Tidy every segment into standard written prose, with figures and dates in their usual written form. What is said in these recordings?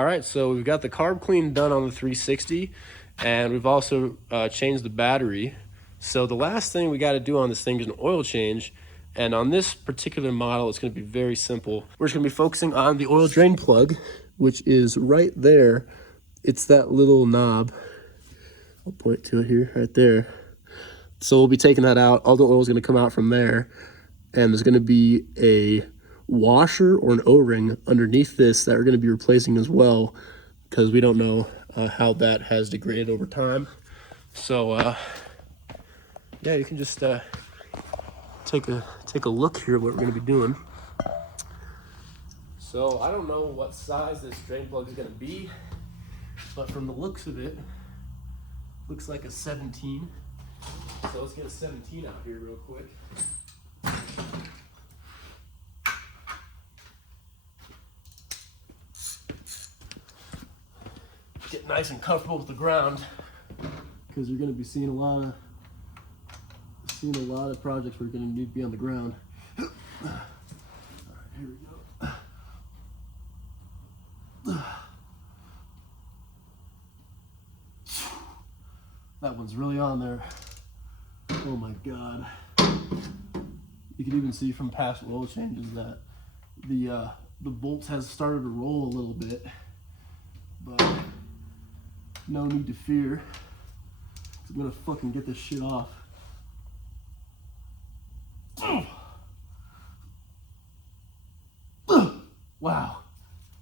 All right, so we've got the carb clean done on the 360, and we've also changed the battery. So the last thing we got to do on this thing is an oil change, and on this particular model, it's going to be very simple. We're just going to be focusing on the oil drain plug, which is right there. It's that little knob. I'll point to it here, right there. So we'll be taking that out. All the oil is going to come out from there, and there's going to be a washer or an O-ring underneath this that we're going to be replacing as well, because we don't know how that has degraded over time. So yeah, you can just take a look here at what we're going to be doing. So I don't know what size this drain plug is going to be, but from the looks of it, looks like a 17. So let's get a 17 out here real quick. Get nice and comfortable with the ground, because you're going to be seeing a lot of projects where you're going to need to be on the ground. All right, here we go. That one's really on there. Oh my God. You can even see from past oil changes that the bolts has started to roll a little bit, but no need to fear. I'm gonna fucking get this shit off. Wow,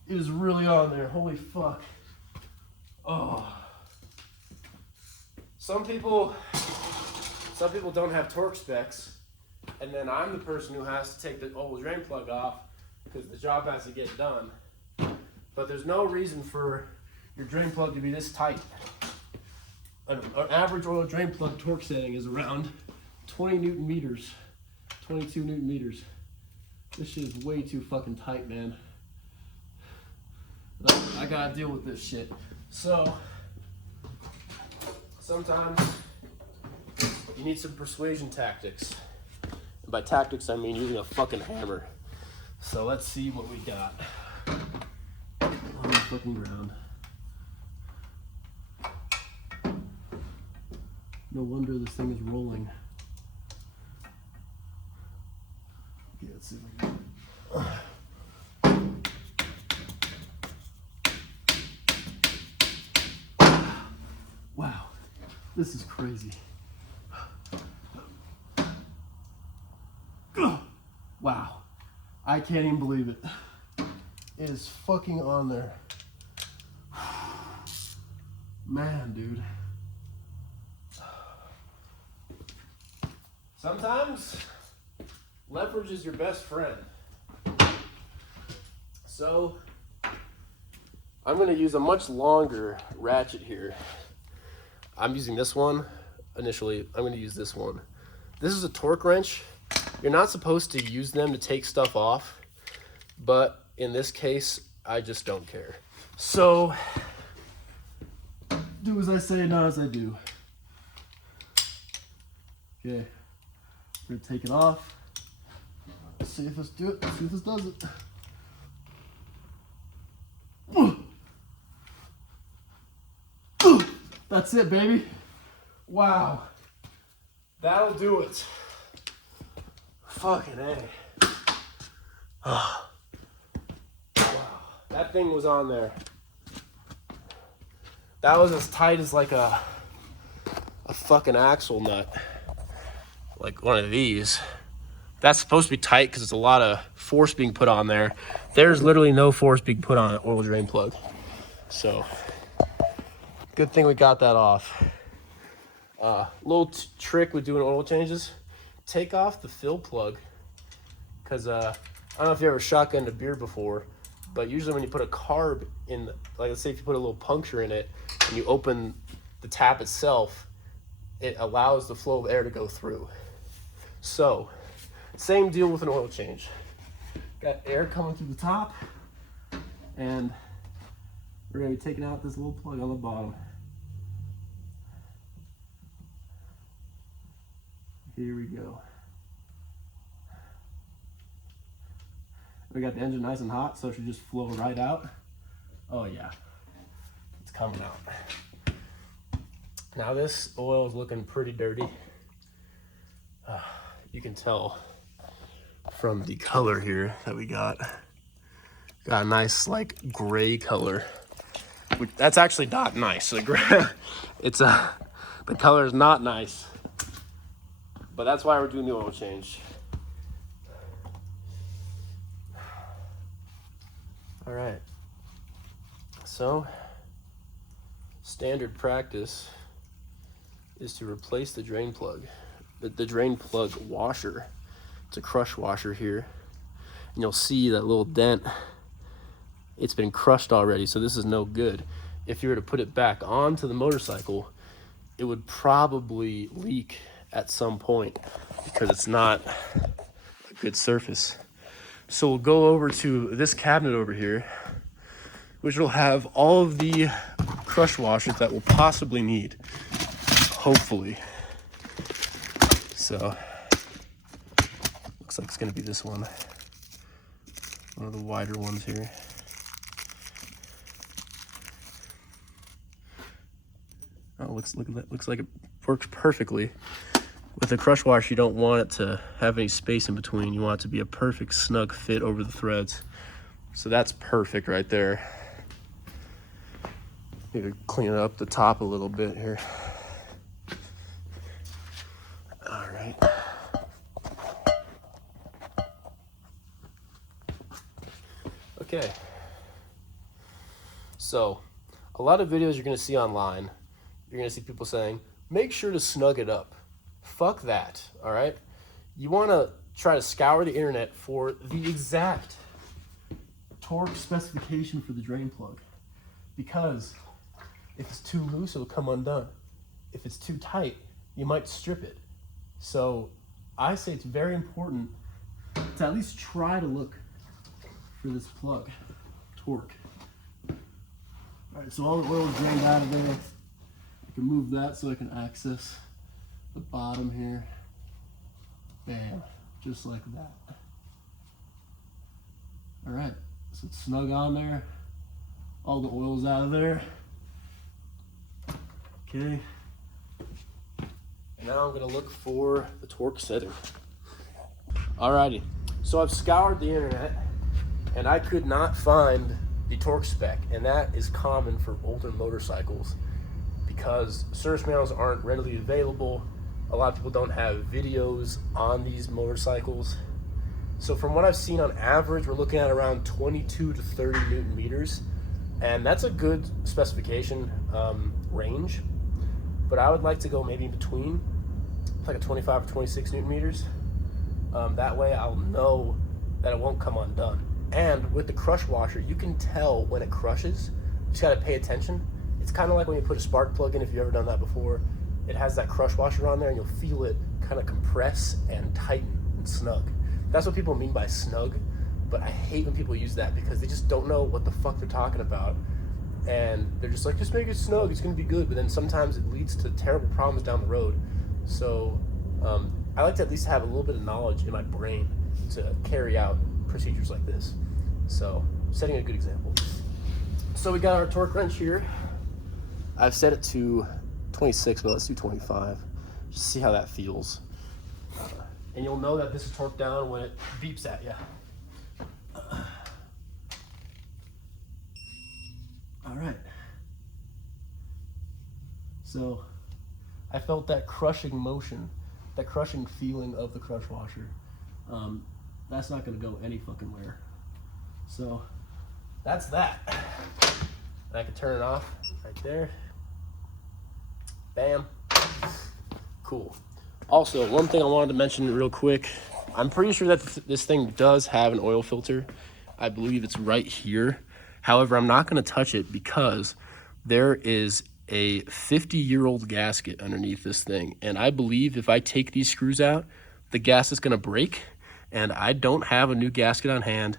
it is really on there. Holy fuck. Oh. Some people don't have torque specs, and then I'm the person who has to take the old drain plug off because the job has to get done. But there's no reason for your drain plug to be this tight. An average oil drain plug torque setting is around 20 Newton meters, 22 Newton meters. This shit is way too fucking tight, man. I gotta deal with this shit. So sometimes you need some persuasion tactics. And by tactics, I mean using a fucking hammer. So let's see what we got on the fucking ground. No wonder this thing is rolling. Okay, let's see if we can. Wow, this is crazy. Wow, I can't even believe it. It is fucking on there. Man, dude. Sometimes leverage is your best friend. So I'm going to use a much longer ratchet here. I'm using this one initially. I'm going to use this one. This is a torque wrench. You're not supposed to use them to take stuff off, but in this case, I just don't care. So do as I say, not as I do. Okay. We're gonna take it off. Let's see if this do it. Let's see if this does it. That's it, baby. Wow. That'll do it. Fucking A. Oh. Wow. That thing was on there. That was as tight as like a fucking axle nut. Like one of these. That's supposed to be tight because it's a lot of force being put on there. There's literally no force being put on an oil drain plug. So, good thing we got that off. Little trick with doing oil changes. Take off the fill plug. Because I don't know if you ever shotgunned a beer before, but usually when you put a carb in, like let's say if you put a little puncture in it and you open the tap itself, it allows the flow of air to go through. So, same deal with an oil change. Got air coming through the top, and we're going to be taking out this little plug on the bottom. Here we go. We got the engine nice and hot, so it should just flow right out. Oh yeah, it's coming out. Now this oil is looking pretty dirty. You can tell from the color here that we got a nice like gray color. That's actually not nice. It's the color is not nice, but that's why we're doing the oil change. All right. So, standard practice is to replace the drain plug. The drain plug washer. It's a crush washer here. And you'll see that little dent. It's been crushed already, so this is no good. If you were to put it back onto the motorcycle, it would probably leak at some point because it's not a good surface. So we'll go over to this cabinet over here, which will have all of the crush washers that we'll possibly need, hopefully. So, looks like it's gonna be this one of the wider ones here. Oh, looks like it works perfectly. With a crush washer, you don't want it to have any space in between. You want it to be a perfect snug fit over the threads. So that's perfect right there. Need to clean up the top a little bit here. All right. Okay. So, a lot of videos you're gonna see online, you're gonna see people saying, make sure to snug it up. Fuck that, all right? You wanna try to scour the internet for the exact torque specification for the drain plug, because if it's too loose, it'll come undone. If it's too tight, you might strip it. So I say it's very important to at least try to look for this plug torque. All right, so all the oil is drained out of there. I can move that so I can access the bottom here. Bam, just like that. All right, so it's snug on there. All the oil's out of there. Okay. Now I'm gonna look for the torque setting. Alrighty, so I've scoured the internet and I could not find the torque spec, and that is common for older motorcycles because service manuals aren't readily available. A lot of people don't have videos on these motorcycles. So from what I've seen on average, we're looking at around 22 to 30 Newton meters, and that's a good specification range. But I would like to go maybe in between, like a 25 or 26 Newton meters. That way I'll know that it won't come undone. And with the crush washer, you can tell when it crushes. You just gotta pay attention. It's kind of like when you put a spark plug in, if you've ever done that before. It has that crush washer on there and you'll feel it kind of compress and tighten and snug. That's what people mean by snug, but I hate when people use that because they just don't know what the fuck they're talking about. And they're just like, just make it snug, it's gonna be good. But then sometimes it leads to terrible problems down the road. So I like to at least have a little bit of knowledge in my brain to carry out procedures like this. So setting a good example. So we got our torque wrench here. I've set it to 26, but let's do 25. Just see how that feels. And you'll know that this is torqued down when it beeps at you. All right. So I felt that crushing motion, that crushing feeling of the crush washer. That's not gonna go any fucking where. So that's that. And I can turn it off right there. Bam. Cool. Also, one thing I wanted to mention real quick. I'm pretty sure that this thing does have an oil filter. I believe it's right here. However, I'm not gonna touch it because there is a 50-year-old gasket underneath this thing. And I believe if I take these screws out, the gas is gonna break. And I don't have a new gasket on hand,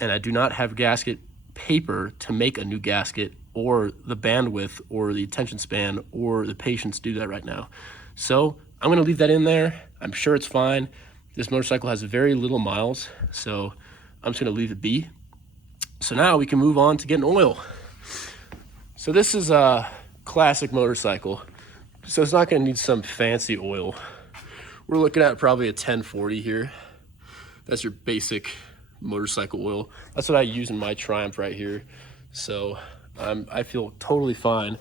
and I do not have gasket paper to make a new gasket, or the bandwidth or the attention span or the patience to do that right now. So I'm gonna leave that in there. I'm sure it's fine. This motorcycle has very little miles, so I'm just gonna leave it be. So now we can move on to getting oil. So this is a classic motorcycle. So it's not gonna need some fancy oil. We're looking at probably a 1040 here. That's your basic motorcycle oil. That's what I use in my Triumph right here. So I feel totally fine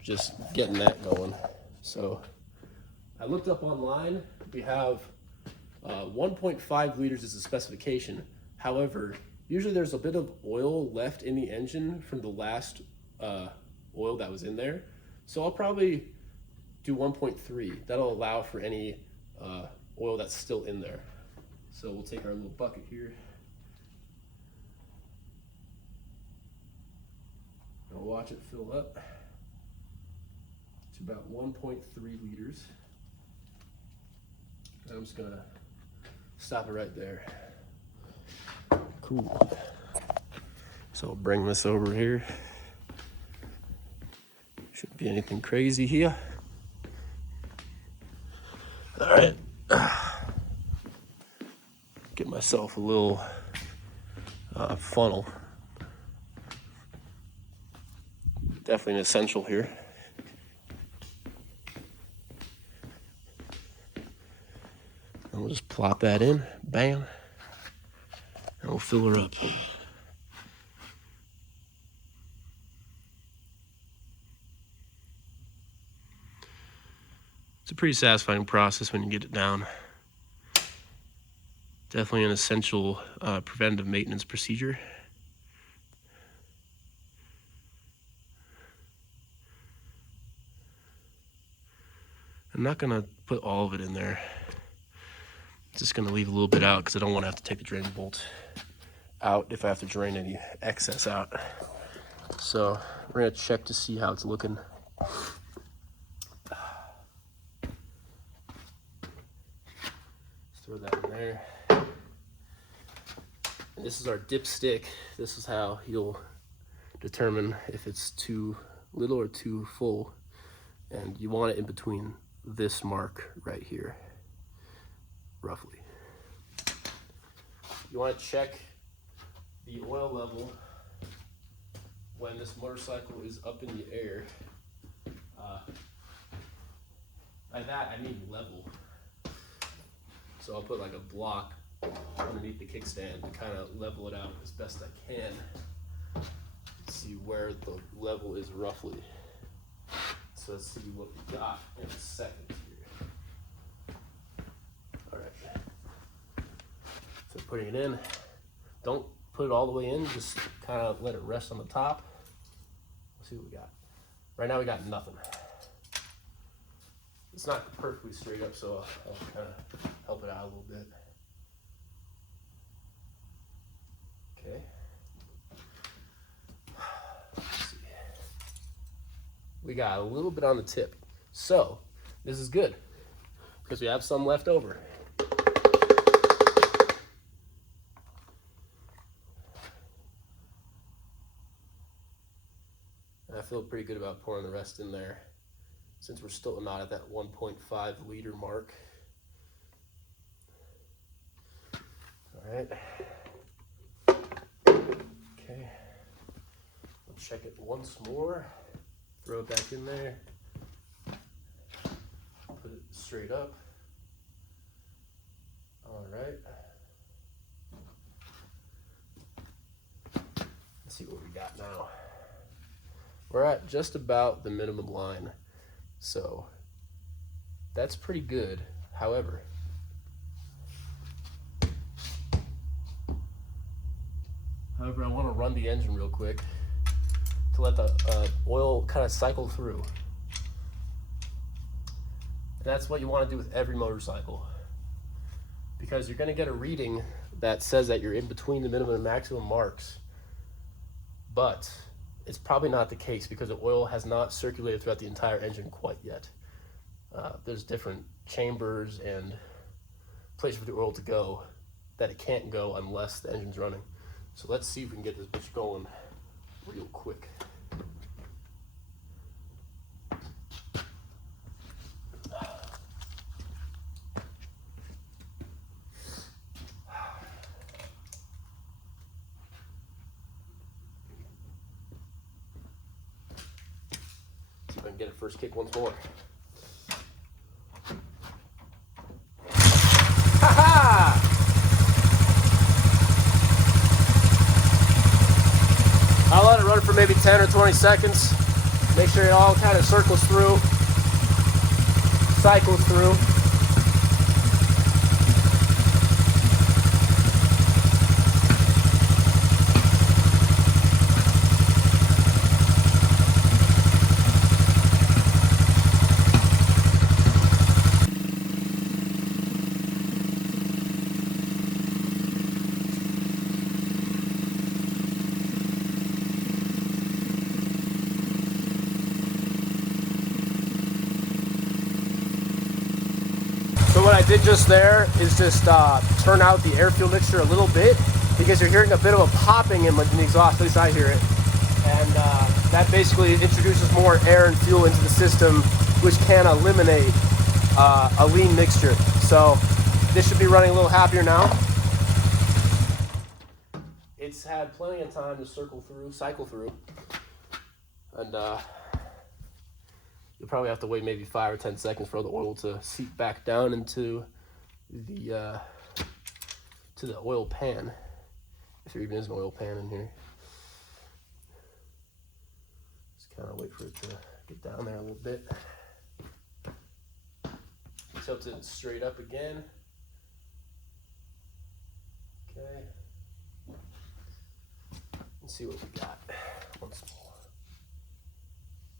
just getting that going. So I looked up online. We have 1.5 liters is the specification. However, usually there's a bit of oil left in the engine from the last oil that was in there. So I'll probably do 1.3. That'll allow for any oil that's still in there. So we'll take our little bucket here. And we'll watch it fill up to about 1.3 liters. I'm just gonna stop it right there. Cool. So I'll bring this over here. Shouldn't be anything crazy here. All right. Get myself a little funnel. Definitely an essential here. And we'll just plop that in, bam, and we'll fill her up. It's a pretty satisfying process when you get it down. Definitely an essential preventive maintenance procedure. I'm not gonna put all of it in there. Just gonna leave a little bit out because I don't want to have to take the drain bolt out if I have to drain any excess out. So we're gonna check to see how it's looking. Just throw that in there. And this is our dipstick. This is how you'll determine if it's too little or too full. And you want it in between this mark right here, roughly. You want to check the oil level when this motorcycle is up in the air. By that I mean level. So I'll put like a block underneath the kickstand to kind of level it out as best I can. See where the level is roughly. So let's see what we got in a second here. All right. So putting it in, don't put it all the way in, just kind of let it rest on the top. Let's see what we got. Right now we got nothing. It's not perfectly straight up, so I'll kind of help it out a little bit. Okay. We got a little bit on the tip. So this is good because we have some left over. And I feel pretty good about pouring the rest in there since we're still not at that 1.5 liter mark. All right. Okay. We'll check it once more. Throw it back in there, put it straight up. All right. Let's see what we got now. We're at just about the minimum line, so that's pretty good. However, I want to run the engine real quick to let the oil kind of cycle through. And that's what you want to do with every motorcycle, because you're going to get a reading that says that you're in between the minimum and maximum marks, but it's probably not the case because the oil has not circulated throughout the entire engine quite yet. There's different chambers and places for the oil to go that it can't go unless the engine's running. So let's see if we can get this bitch going real quick. and get it first kick once more. Ha-ha! I'll let it run for maybe 10 or 20 seconds. Make sure it all kind of circles through, cycles through. So what I did just there is just turn out the air fuel mixture a little bit, because you're hearing a bit of a popping in the exhaust, at least I hear it. And that basically introduces more air and fuel into the system, which can eliminate a lean mixture. So this should be running a little happier now. It's had plenty of time to cycle through. And you'll probably have to wait maybe 5 or 10 seconds for the oil to seep back down into the to the oil pan, if there even is an oil pan in here. Just kind of wait for it to get down there a little bit. Tilt it straight up again. Okay. Let's see what we got once more.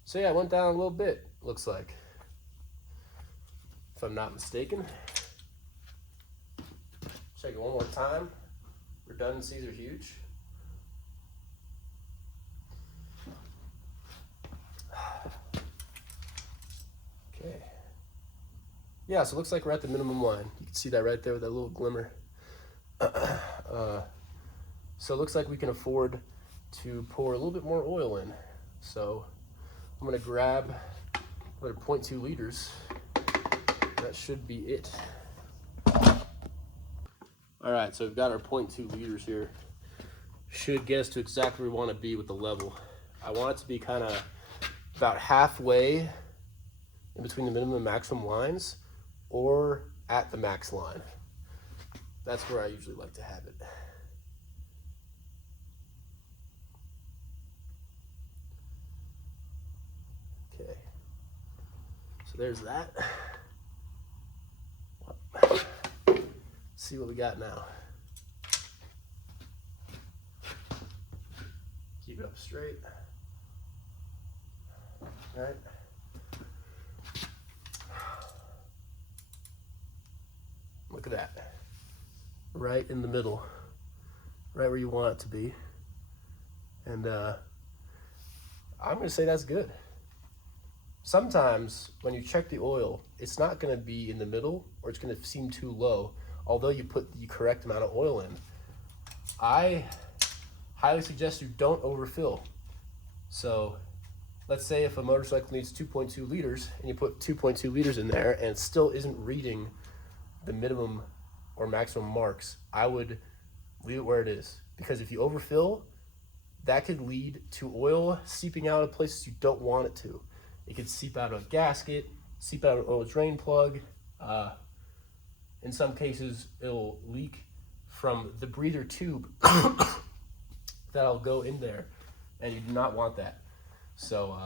So yeah, I went down a little bit, looks like, if I'm not mistaken. Check it one more time. Redundancies are huge. Okay. Yeah, so it looks like we're at the minimum line. You can see that right there with that little glimmer. So it looks like we can afford to pour a little bit more oil in. So I'm gonna grab another 0.2 liters. That should be it. All right, so we've got our 0.2 liters here. Should get us to exactly where we want to be with the level. I want it to be kind of about halfway in between the minimum and maximum lines, or at the max line. That's where I usually like to have it. Okay, so there's that. See what we got now. Keep it up straight. All right. Look at that. Right in the middle. Right where you want it to be. And I'm going to say that's good. Sometimes when you check the oil, it's not going to be in the middle, or it's going to seem too low, although you put the correct amount of oil in. I highly suggest you don't overfill. So let's say if a motorcycle needs 2.2 liters and you put 2.2 liters in there and it still isn't reading the minimum or maximum marks, I would leave it where it is. Because if you overfill, that could lead to oil seeping out of places you don't want it to. It could seep out of a gasket, seep out of an oil drain plug. In some cases, it'll leak from the breather tube that'll go in there, and you do not want that. So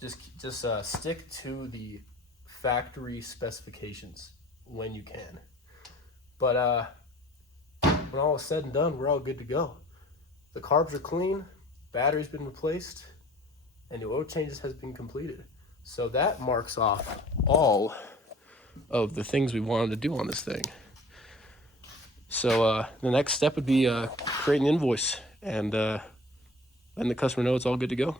just stick to the factory specifications when you can. But when all is said and done, we're all good to go. The carbs are clean, battery's been replaced, and the oil changes has been completed. So that marks off all of the things we wanted to do on this thing. So the next step would be creating an invoice and letting the customer know it's all good to go.